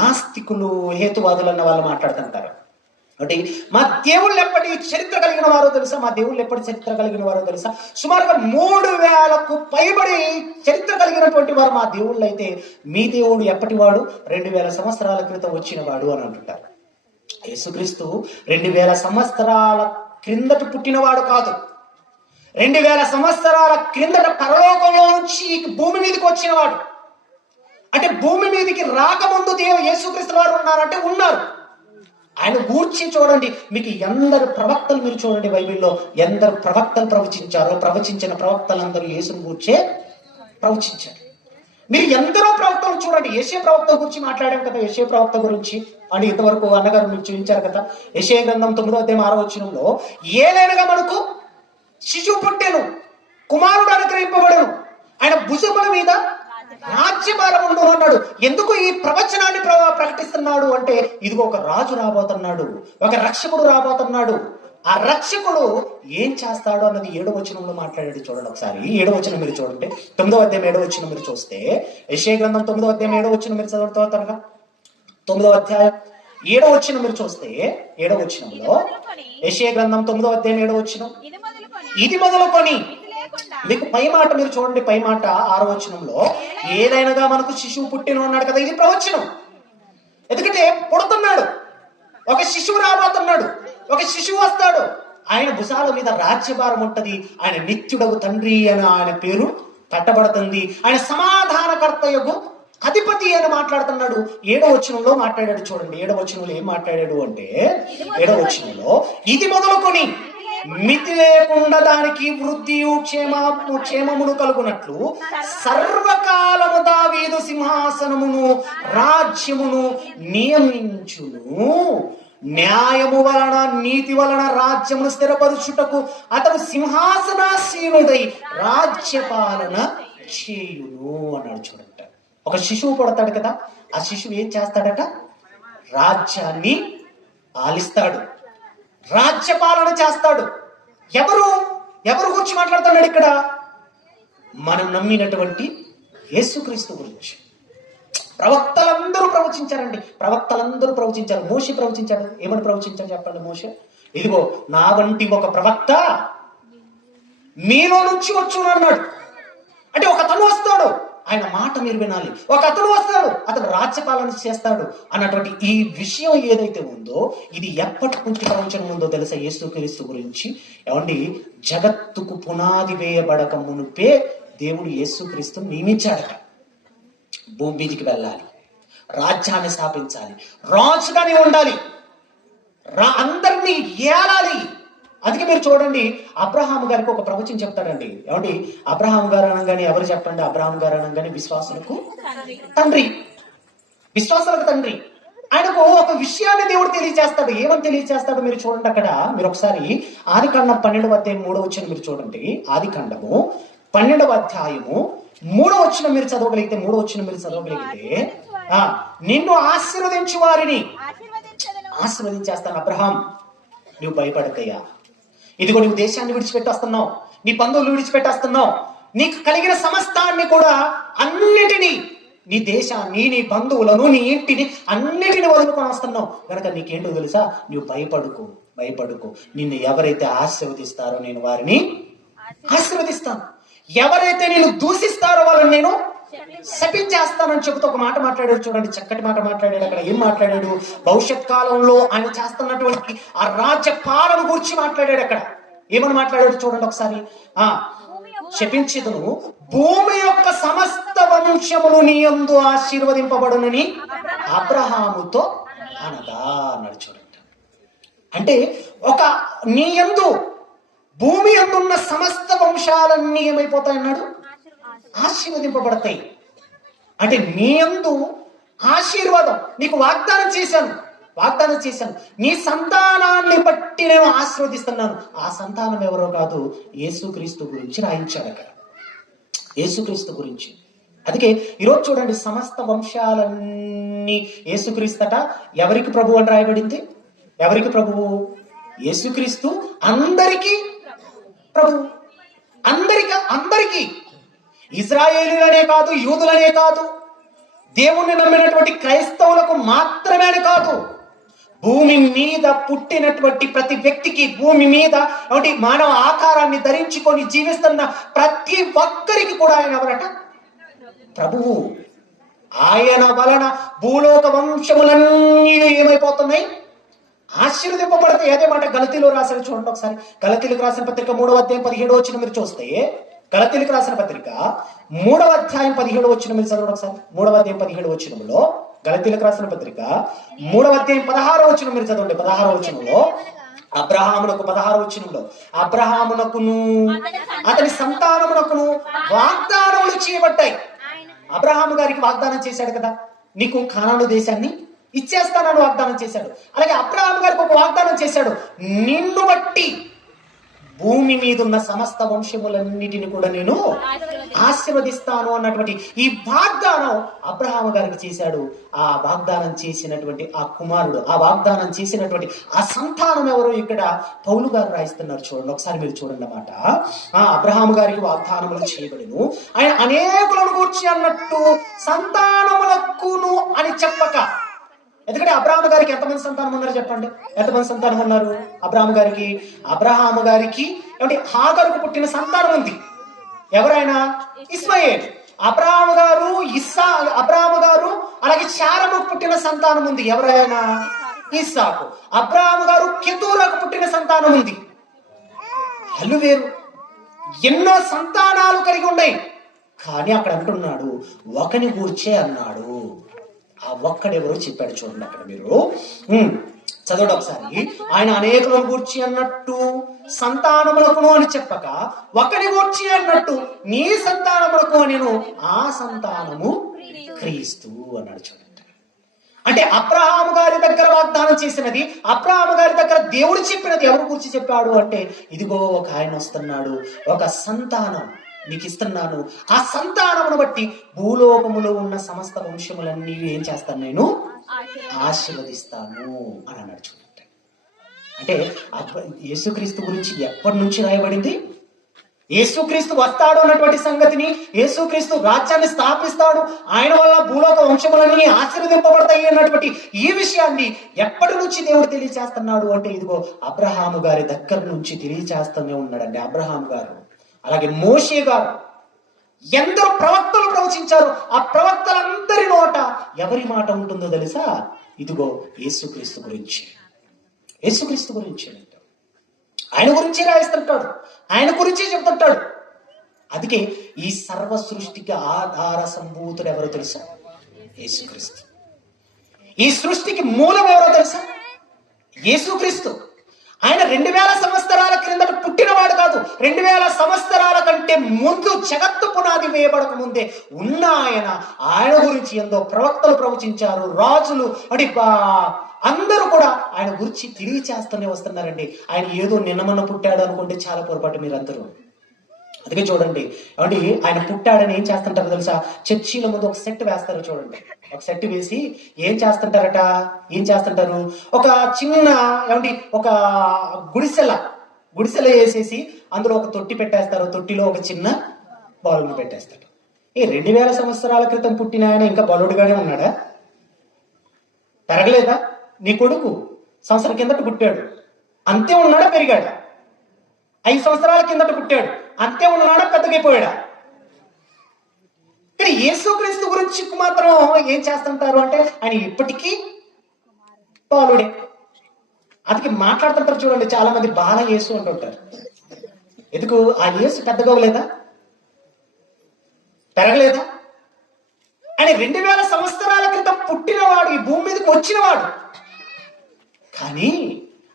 నాస్తికులు, హేతువాదులు అన్న వాళ్ళు మాట్లాడుతుంటారు. అంటే మా దేవుళ్ళు ఎప్పటి చరిత్ర కలిగిన వారో తెలుసా? మా దేవుళ్ళు ఎప్పటి చరిత్ర కలిగిన వారో తెలుసా? సుమారుగా 3000కు పైబడి చరిత్ర కలిగినటువంటి వారు మా దేవుళ్ళు అయితే, మీ దేవుడు ఎప్పటి వాడు? 2000 సంవత్సరాల క్రితం వచ్చిన వాడు అని అంటుంటారు. యేసుక్రీస్తు 2000 సంవత్సరాల క్రిందట పుట్టినవాడు కాదు. 2000 సంవత్సరాల క్రిందట పరలోకంలో నుంచి భూమి మీదకి వచ్చినవాడు. అంటే భూమి మీదకి రాకముందు యేసుక్రీస్తు వారు ఉన్నారంటే ఉన్నారు. ఆయన గూర్చి చూడండి, మీకు ఎందరు ప్రవక్తలు మీరు చూడండి, బైబిల్లో ఎందరు ప్రవక్తలు ప్రవచించారో, ప్రవచించిన ప్రవక్తలందరూ యేసుని గూర్చే ప్రవచించారు. మీరు ఎందరో ప్రవక్తలు చూడండి. యెషయా ప్రవక్త గురించి మాట్లాడాం కదా, యెషయా ప్రవక్త గురించి అని ఇంతవరకు అన్నగారు మీకు చూపించారు కదా. యెషయా గ్రంథం 9వ అధ్యాయం 6వ వచనంలో, ఏలైనగా మనకు శిశువు పుట్టెను, కుమారుడు అనుగ్రహింపబడెను, ఆయన భుజముల మీద రాజ్యభారం ఉండు అన్నాడు. ఎందుకు ఈ ప్రవచనాన్ని ప్రకటిస్తున్నాడు అంటే, ఇదిగో ఒక రాజు రాబోతున్నాడు, ఒక రక్షకుడు రాబోతున్నాడు. ఆ రక్షకుడు ఏం చేస్తాడు అన్నది 7వ వచనంలో మాట్లాడాడు. చూడండి ఒకసారి 7వ వచనం మీరు చూడండి. 9వ అధ్యాయం 7వ వచనం మీరు చూస్తే, యెషయా గ్రంథం 9వ అధ్యాయం 7వ వచనం మీరు చదువుతారుగా. 9వ అధ్యాయం 7వ వచనం మీరు చూస్తే, 7వ వచనంలో యెషయా గ్రంథం 9వ అధ్యాయం 7వ వచనం, ఇది మొదలుకొని, మీకు పై మాట మీరు చూడండి, పై మాట 6వ వచనంలో, ఏదైనాగా మనకు శిశువు పుట్టిన అన్నాడు కదా. ఇది ప్రవచనం. ఎందుకంటే పుడుతున్నాడు, ఒక శిశువు రాబోతున్నాడు, ఒక శిశువు వస్తాడు, ఆయన భుజాల మీద రాజ్యభారం ఉంటది, ఆయన నిత్యుడగు తండ్రి అని ఆయన పేరు పెట్టబడుతుంది, ఆయన సమాధానకర్తయగు అధిపతి అని మాట్లాడుతున్నాడు. 7వ వచనంలో మాట్లాడాడు. చూడండి 7వ వచనంలో ఏం మాట్లాడాడు అంటే, 7వ వచనంలో, ఇది మొదలుకొని మితి లేకుండా దానికి వృద్ధియు క్షేమమును కలుగునట్లు సర్వకాలము దావీదు సింహాసనమును రాజ్యమును నియమించును, న్యాయము వలన నీతి వలన రాజ్యమును స్థిరపరుచుటకు అతడు సింహాసనాసీనుడై రాజ్యపాలన చేయును అన్నాడు. చూడండి, ఒక శిశువు పుడతాడు కదా, ఆ శిశువు ఏం చేస్తాడట? రాజ్యాన్ని పాలిస్తాడు, రాజ్యపాలన చేస్తాడు. ఎవరు గురించి మాట్లాడుతున్నాడు ఇక్కడ? మనం నమ్మినటువంటి యేసుక్రీస్తు గురించి. ప్రవక్తలందరూ ప్రవచించారండి, ప్రవక్తలందరూ ప్రవచించారు. మోషే ప్రవచించాడు. ఏమని ప్రవచించాడు చెప్పండి? మోషే, ఇదిగో నా వంటి ఒక ప్రవక్త మీలో నుంచి వచ్చును అన్నాడు. అంటే ఒక అతను వస్తాడు, ఆయన మాట మీరు వినాలి. ఒక అతను వస్తాడు, అతను రాజ్యపాలన చేస్తాడు అన్నటువంటి ఈ విషయం ఏదైతే ఉందో, ఇది ఎప్పటి నుంచి ప్రవచనం ఉందో తెలుసా? యేసుక్రీస్తు గురించి. ఏమండి, జగత్తుకు పునాది వేయబడక మునుపే దేవుడు యేసుక్రీస్తుని నియమించాడట. భూమి మీదికి వెళ్ళాలి, రాజ్యాన్ని స్థాపించాలి, రాజుగానే ఉండాలి, అందరినీ ఏలాలి. అందుకే మీరు చూడండి, అబ్రహాం గారికి ఒక ప్రవచనం చెప్తాడండి. ఏమండి, అబ్రహాం గారు అనగానే ఎవరు చెప్పండి? అబ్రహాం గారు అనగానే విశ్వాసులకు తండ్రి, విశ్వాసాలకు తండ్రి. ఆయనకు ఒక విషయాన్ని దేవుడు తెలియజేస్తాడు. ఏమని తెలియజేస్తాడు మీరు చూడండి. అక్కడ మీరు ఒకసారి ఆదికాండం 12వ అధ్యాయం 3వ వచనం మీరు చూడండి. ఆదికాండము 12వ అధ్యాయము 3వ వచనం మీరు చదవగలిగితే, 3వ వచనం మీరు చదవగలిగితే, నిన్ను ఆశీర్వదించు వారిని ఆశీర్వదించేస్తాను. అబ్రహాం, నువ్వు భయపడకయ్యా, ఇదిగో నువ్వు దేశాన్ని విడిచిపెట్టేస్తున్నావు, నీ బంధువులు విడిచిపెట్టేస్తున్నావు, నీకు కలిగిన సమస్తాన్ని కూడా, అన్నిటినీ, నీ దేశాన్ని, నీ బంధువులను, నీ ఇంటిని అన్నిటిని వదులుకొని వస్తున్నావు కనుక నీకేంటో తెలుసా? నువ్వు భయపడుకో. నిన్ను ఎవరైతే ఆశీర్వదిస్తారో నేను వారిని ఆశీర్వదిస్తాను, ఎవరైతే నేను దూషిస్తారో వాళ్ళని నేను శపించేస్తానని చెబుతూ ఒక మాట మాట్లాడాడు. చూడండి, చక్కటి మాట మాట్లాడాడు. అక్కడ ఏం మాట్లాడాడు? భవిష్యత్ కాలంలో ఆయన చేస్తున్నటువంటి ఆ రాజ్య పాలన గురించి మాట్లాడాడు. అక్కడ ఏమని మాట్లాడాడు చూడండి ఒకసారి. శపించెదను, భూమి యొక్క సమస్త వంశములు నీ యందు ఆశీర్వదింపబడునని అబ్రహాముతో అనగా అన్నాడు. చూడండి, అంటే ఒక నీ యందు, భూమి యందున్న సమస్త వంశాలన్నీ ఏమైపోతాయి అన్నాడు? ఆశీర్వదింపబడతాయి. అంటే నీ యందు ఆశీర్వాదం నీకు వాగ్దానం చేశాను, నీ సంతానాన్ని బట్టి నేను ఆశీర్వదిస్తున్నాను. ఆ సంతానం ఎవరో కాదు, యేసుక్రీస్తు గురించి రాయించాడు అక్కడ, యేసుక్రీస్తు గురించి. అందుకే ఈరోజు చూడండి, సమస్త వంశాలన్నీ యేసుక్రీస్తట ఎవరికి ప్రభు అని రాయబడింది? ఎవరికి ప్రభువు? యేసుక్రీస్తు అందరికీ ప్రభు, అందరికీ, ఇజ్రాయేలీలనే కాదు, యూదులనే కాదు, దేవుణ్ణి నమ్మినటువంటి క్రైస్తవులకు మాత్రమే కాదు, భూమి మీద పుట్టినటువంటి ప్రతి వ్యక్తికి, భూమి మీద మానవ ఆకారాన్ని ధరించుకొని జీవిస్తున్న ప్రతి ఒక్కరికి కూడా ఆయన ఎవరట? ప్రభువు. ఆయన వలన భూలోక వంశములన్నీ ఏమైపోతున్నాయి? ఆశీర్వదింపబడతాయి. అదే మాట గలతీలో రాసిన, చూడండి ఒకసారి. గలతీలకు రాసిన పత్రిక 3వ అధ్యాయం 17వ వచనం మీరు చూస్తే, గలతీలకు రాసిన పత్రిక 3వ అధ్యాయం 17వ వచనం మీరు చదవండి ఒకసారి. 3వ అధ్యాయం 17వ వచనంలో, గలతీలకు రాసిన పత్రిక 3వ అధ్యాయం 16వ వచనం మీరు చదవండి. 16వ వచనంలో అబ్రహామునకు, 16వ వచనంలో అబ్రహామునకును అతని సంతానమునకును వాగ్దానములు చేయబడ్డాయి. అబ్రహాము గారికి వాగ్దానం చేశాడు కదా, నీకు కానాను దేశాన్ని ఇచ్చేస్తానని వాగ్దానం చేశాడు. అలాగే అబ్రహాము గారికి ఒక వాగ్దానం చేశాడు, నిన్ను బట్టి భూమి మీద ఉన్న సమస్త వంశములన్నిటిని కూడా నేను ఆశీర్వదిస్తాను అన్నటువంటి ఈ వాగ్దానం అబ్రహాము గారికి చేశాడు. ఆ వాగ్దానం చేసినటువంటి ఆ కుమారుడు, ఆ వాగ్దానం చేసినటువంటి ఆ సంతానం ఎవరు? ఇక్కడ పౌలు గారు రాయిస్తున్నారు. చూడండి ఒకసారి, మీరు చూడండి అన్నమాట. ఆ అబ్రహాము గారికి వాగ్దానములు చేయబడిను, ఆయన అనేకులను గూర్చి అన్నట్టు సంతానములకును అని చెప్పక. ఎందుకంటే అబ్రహాము గారికి ఎంతమంది సంతానం ఉన్నారు చెప్పండి? ఎంతమంది సంతానం ఉన్నారు అబ్రహాము గారికి? అబ్రహాము గారికి ఏమంటే హాగరుకు పుట్టిన సంతానం ఉంది. ఎవరైనా? ఇస్మాయేల్. అబ్రహాము గారు అలాగే శారముకు పుట్టిన సంతానం ఉంది. ఎవరైనా? ఇస్సాకు. అబ్రహాము గారు కెతూరకు పుట్టిన సంతానం ఉంది. వాళ్ళు వేరు, ఎన్నో సంతానాలు కలిగి ఉన్నాయి. కానీ అక్కడ అంటున్నాడు, ఒకని గూర్చే అన్నాడు. ఆ ఒక్కడెవరో చెప్పాడు. చూడండి అక్కడ మీరు చదవండి ఒకసారి. ఆయన అనేకులను గూర్చి అన్నట్టు సంతానములకును అని చెప్పక, ఒకని గూర్చి అన్నట్టు నీ సంతానములకు నేను, ఆ సంతానము క్రీస్తు అన్నాడు. చూడండి, అంటే అబ్రహాము గారి దగ్గర వాగ్దానం చేసినది, అబ్రహాము గారి దగ్గర దేవుడు చెప్పినది ఎవరు గూర్చి చెప్పాడు అంటే, ఇదిగో ఒక ఆయన వస్తున్నాడు, ఒక సంతానం నీకు ఇస్తున్నాను, ఆ సంతానమును బట్టి భూలోకములో ఉన్న సమస్త వంశములన్నీ ఏం చేస్తాను? నేను ఆశీర్వదిస్తాను అని అన్నాడు. చూడండి, అంటే యేసుక్రీస్తు గురించి ఎప్పటి నుంచి రాయబడింది? యేసుక్రీస్తు వస్తాడు అన్నటువంటి సంగతిని, యేసుక్రీస్తు రాజ్యాన్ని స్థాపిస్తాడు, ఆయన వల్ల భూలోక వంశములన్నీ ఆశీర్వదింపబడతాయి అన్నటువంటి ఈ విషయాన్ని ఎప్పటి నుంచి దేవుడు తెలియచేస్తున్నాడు అంటే, ఇదిగో అబ్రహాము గారి దగ్గర నుంచి తెలియచేస్తూనే ఉన్నాడండి. అబ్రహాము గారు, అలాగే మోషే గారు, ఎందరో ప్రవక్తలు ప్రవచించారు. ఆ ప్రవక్తలందరి నోట ఎవరి మాట ఉంటుందో తెలుసా? ఇదిగో యేసుక్రీస్తు గురించి. యేసుక్రీస్తు గురించి ఆయన గురించి రాయిస్తుంటాడు, ఆయన గురించి చెప్తుంటాడు. అందుకే ఈ సర్వ సృష్టికి ఆధార సంభూతుడు ఎవరో తెలుసా? యేసుక్రీస్తు. ఈ సృష్టికి మూలం ఎవరో తెలుసా? యేసుక్రీస్తు. ఆయన 2000 సంవత్సరాల క్రిందట పుట్టినవాడు కాదు. 2000 సంవత్సరాల కంటే ముందు, జగత్తు పునాది వేయబడక ముందే ఉన్న ఆయన గురించి ఎంతో ప్రవక్తలు ప్రవచించారు. రాజులు అంటే అందరూ కూడా ఆయన గురించి తెలియచేస్తూనే వస్తున్నారండి. ఆయన ఏదో నిన్నమన్న పుట్టాడు అనుకుంటే చాలా పొరపాటు మీరందరూ. అందుకే చూడండి, అంటే ఆయన పుట్టాడని ఏం చేస్తుంటారు తెలుసా? చర్చిల ముందు ఒక సెట్ వేస్తారు. చూడండి, ఒక సెట్ వేసి ఏం చేస్తుంటారు? ఒక చిన్న ఒక గుడిసెల వేసేసి అందులో ఒక తొట్టి పెట్టేస్తారు. తొట్టిలో ఒక చిన్న బాలుని పెట్టేస్తారు. ఈ 2000 సంవత్సరాల క్రితం పుట్టిన ఆయన ఇంకా బాలుడుగానే ఉన్నాడా? పెరగలేదా? నీ కొడుకు సంవత్సరం కిందట పుట్టాడు, అంతే ఉన్నాడా? పెరిగాడా? 5 సంవత్సరాల కిందట పుట్టాడు, అంతే ఉన్నాడా? పెద్దగైపోయాడా? కానీ యేసుక్రీస్తు గురించి మాత్రం ఏం చేస్తుంటారు అంటే, ఆయన ఇప్పటికీ బాలుడే. అందుకే మాట్లాడుతుంటారు చూడండి, చాలా మంది బాల యేసు అంటుంటారు. ఎందుకు? ఆ యేసు పెద్దగోగలేదా? పెరగలేదా? ఆయన 2000 సంవత్సరాల క్రితం పుట్టినవాడు, ఈ భూమి మీదకి వచ్చినవాడు. కానీ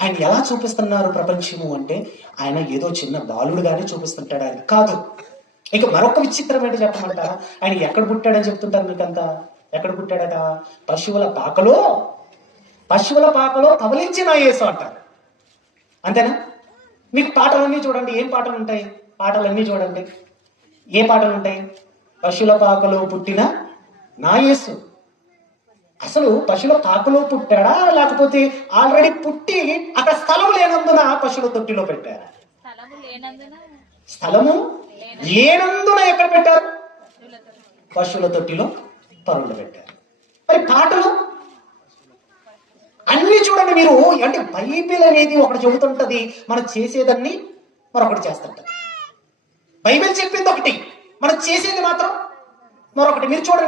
ఆయన ఎలా చూపిస్తున్నారు ప్రపంచము అంటే, ఆయన ఏదో చిన్న బాలుడుగానే చూపిస్తుంటాడు. ఆయన కాదు. ఇక మరొక విచిత్రం ఏంటి చెప్పమంటారా? ఆయన ఎక్కడ పుట్టాడని చెప్తుంటారు మీకంతా. ఎక్కడ పుట్టాడట? పశువుల పాకలో పవలించిన యేసు అంటారు. అంతేనా? మీకు పాటలన్నీ చూడండి, ఏం పాటలు ఉంటాయి? పాటలన్నీ చూడండి, ఏ పాటలు ఉంటాయి? పశువుల పాకలో పుట్టిన నా యేసు. అసలు పశువుల పాకలో పుట్టాడా, లేకపోతే ఆల్రెడీ పుట్టి అక్కడ స్థలం లేనందున పశువుల తొట్టిలో పెట్టారా? స్థలము లేనందున ఎక్కడ పెట్టారు? పశువుల తొట్టిలో పరులు పెట్టారు. మరి పాటలు అన్ని చూడండి మీరు. అంటే బైబిల్ అనేది ఒకటి చెబుతుంటది, మనం చేసేదాన్ని మరొకటి చేస్తుంటది. బైబిల్ చెప్పింది ఒకటి, మనం చేసేది మాత్రం మరొకటి. మీరు చూడండి.